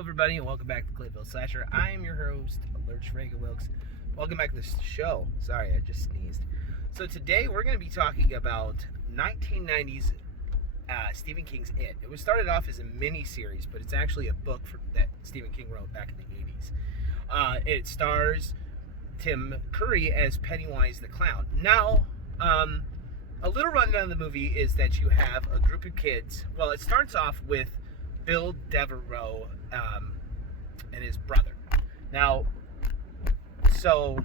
everybody, and welcome back to Clintonville Slasher. I am your host, Lurch Reagan Wilkes. Welcome back to this show. Sorry, I just sneezed. So today we're going to be talking about 1990s Stephen King's It. It was started off as a mini-series, but it's actually a book that Stephen King wrote back in the 80s. It stars Tim Curry as Pennywise the Clown. Now, a little rundown of the movie is that you have a group of kids. Well, it starts off with Bill Devereaux and his brother. Now, so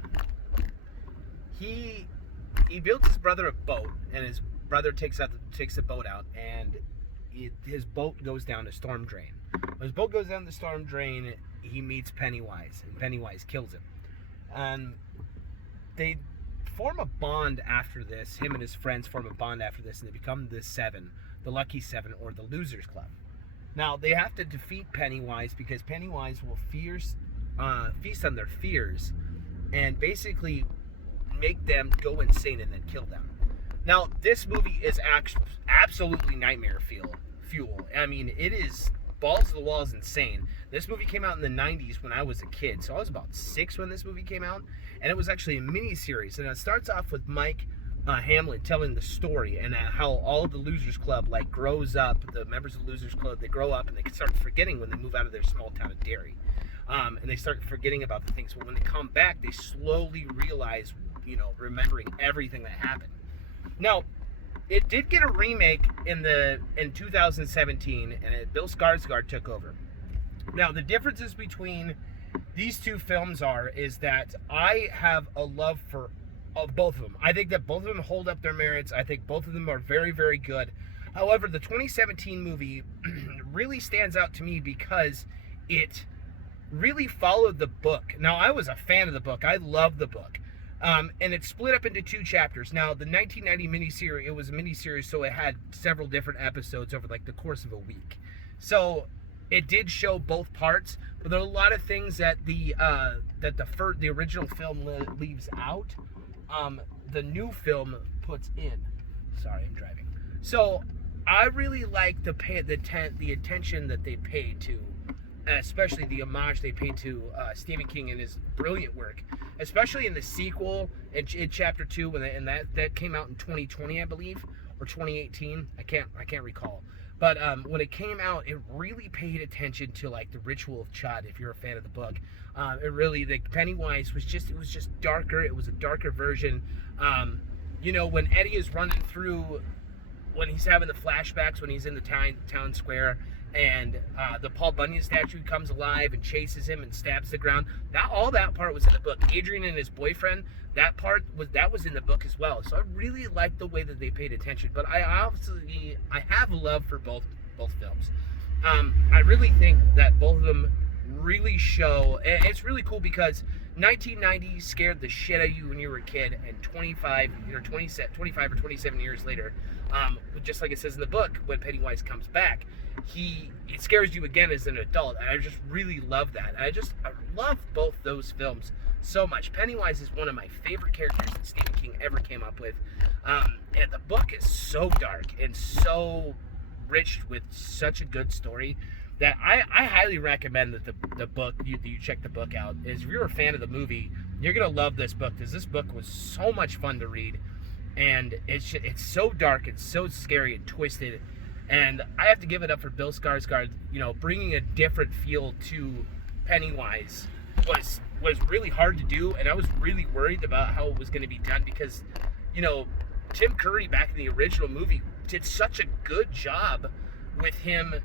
he builds his brother a boat, and his brother takes the boat out, and his boat goes down a storm drain. When his boat goes down the storm drain, he meets Pennywise, and Pennywise kills him. And they form a bond after this. Him and his friends form a bond after this, and they become the Seven, the Lucky Seven, or the Losers Club. Now, they have to defeat Pennywise because Pennywise will feast on their fears and basically make them go insane and then kill them. Now, this movie is absolutely nightmare fuel. I mean, it is balls to the walls insane. This movie came out in the 90s when I was a kid, so I was about 6 when this movie came out, and it was actually a mini-series. And it starts off with Mike Hamlin telling the story and how all of the Losers Club grows up. The members of the Losers Club, they grow up and they start forgetting when they move out of their small town of Derry, and they start forgetting about the things. But when they come back, they slowly realize, remembering everything that happened. Now, it did get a remake in 2017, and Bill Skarsgård took over. Now, the differences between these two films is that I have a love for both of them. I think that both of them hold up their merits. I think both of them are very, very good. However, the 2017 movie really stands out to me because it really followed the book. Now, I was a fan of the book. I loved the book. And it's split up into 2 chapters. Now, the 1990 miniseries, it was a miniseries, so it had several different episodes over the course of a week. So it did show both parts, but there are a lot of things that the original film leaves out. The new film puts in. Sorry, I'm driving. So I really like the attention that they paid to, especially the homage they paid to Stephen King and his brilliant work, especially in the sequel in Chapter 2, and that came out in 2020, I believe, or 2018. I can't recall. But when it came out, it really paid attention to the ritual of Chud. If you're a fan of the book, the Pennywise was just darker. It was a darker version. When Eddie is running through, when he's having the flashbacks, when he's in the town square, and the Paul Bunyan statue comes alive and chases him and stabs the ground. All that part was in the book. Adrian and his boyfriend, that was in the book as well. So I really liked the way that they paid attention. But I have love for both films. I really think that both of them really show. It's really cool because 1990 scared the shit out of you when you were a kid, and 25 or 27 years later, just like it says in the book, when Pennywise comes back, it scares you again as an adult, and I just really love that. I love both those films so much. Pennywise is one of my favorite characters that Stephen King ever came up with, and the book is so dark and so rich with such a good story that I highly recommend that the book, you check the book out. If you're a fan of the movie, you're gonna love this book, because this book was so much fun to read, and it's so dark and so scary and twisted. And I have to give it up for Bill Skarsgård. Bringing a different feel to Pennywise was really hard to do, and I was really worried about how it was going to be done because, Tim Curry back in the original movie did such a good job with him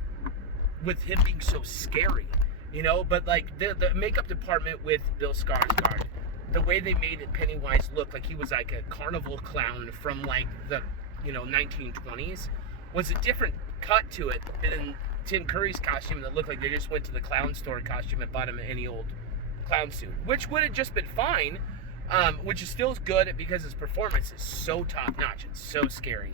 being so scary, But the makeup department with Bill Skarsgård, the way they made Pennywise look like he was like a carnival clown from the 1920s. Was a different cut to it than Tim Curry's costume that looked like they just went to the clown store costume and bought him any old clown suit, which would have just been fine, which is still good because his performance is so top-notch and so scary.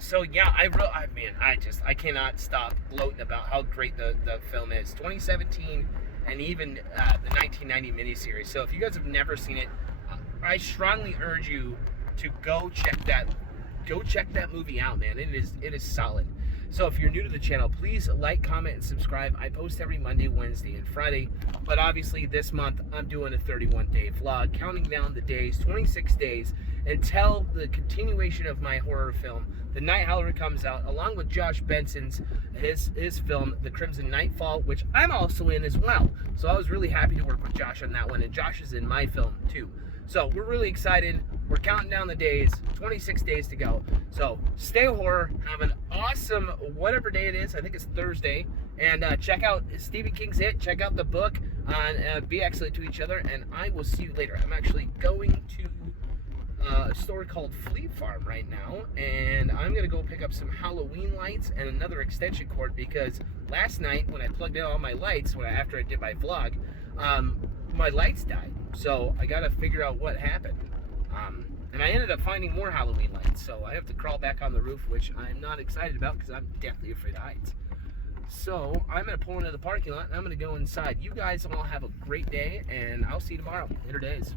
So yeah, I cannot stop gloating about how great the film is. 2017 and even the 1990 miniseries. So if you guys have never seen it, I strongly urge you to go check go check that movie out, man. It is solid. So if you're new to the channel, please like, comment, and subscribe. I post every Monday, Wednesday, and Friday. But obviously this month, I'm doing a 31-day vlog, counting down the days, 26 days, until the continuation of my horror film, The Night Howler, comes out, along with Josh Benson's, his film, The Crimson Nightfall, which I'm also in as well. So I was really happy to work with Josh on that one, and Josh is in my film too. So we're really excited. We're counting down the days, 26 days to go. So stay horror, have an awesome whatever day it is. I think it's Thursday. And check out Stephen King's hit. Check out the book on Be Excellent to Each Other. And I will see you later. I'm actually going to a store called Fleet Farm right now. And I'm going to go pick up some Halloween lights and another extension cord, because last night when I plugged in all my lights, after I did my vlog, my lights died. So I got to figure out what happened. And I ended up finding more Halloween lights, so I have to crawl back on the roof, which I'm not excited about because I'm deathly afraid of heights. So I'm going to pull into the parking lot and I'm going to go inside. You guys all have a great day, and I'll see you tomorrow. Later days.